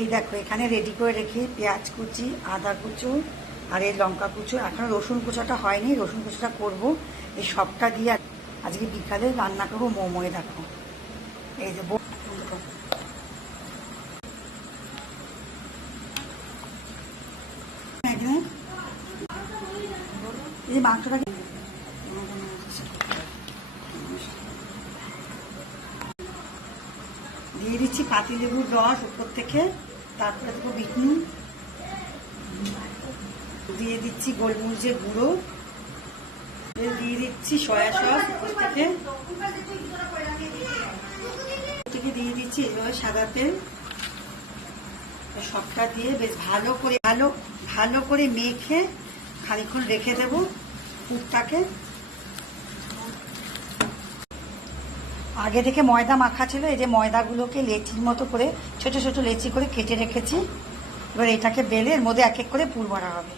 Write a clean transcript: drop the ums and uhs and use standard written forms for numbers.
এই দেখো এখানে রেডি করে রেখে পেঁয়াজ কুচি, আদা কুচো আর এই লঙ্কা কুচো, এখনো রসুন কুচোটা হয়নি, রসুন কুচোটা করবো। এই সবটা দিয়ে আজকে বিকালে রান্না করবো মোমো। দেখো এই যে এই মাংসটা দিয়ে দিচ্ছি পাতিলেবুর রস উপর থেকে, তারপরে দেবো বিট নুন, দিয়ে দিচ্ছি গোলমরিচের গুঁড়ো, দিয়ে দিচ্ছি সয়া সস উপর থেকে দিয়ে দিচ্ছি এভাবে সাদা তেল। সবটা দিয়ে বেশ ভালো করে মেখে খানিকক্ষণ রেখে দেবো পুরটাকে। আগে থেকে ময়দা মাখা ছিল, এই যে ময়দাগুলোকে লেচির মতো করে ছোট ছোট লেচি করে কেটে রেখেছি। এবার এটাকে বেলে এর মধ্যে এক এক করে পুর ভরা হবে।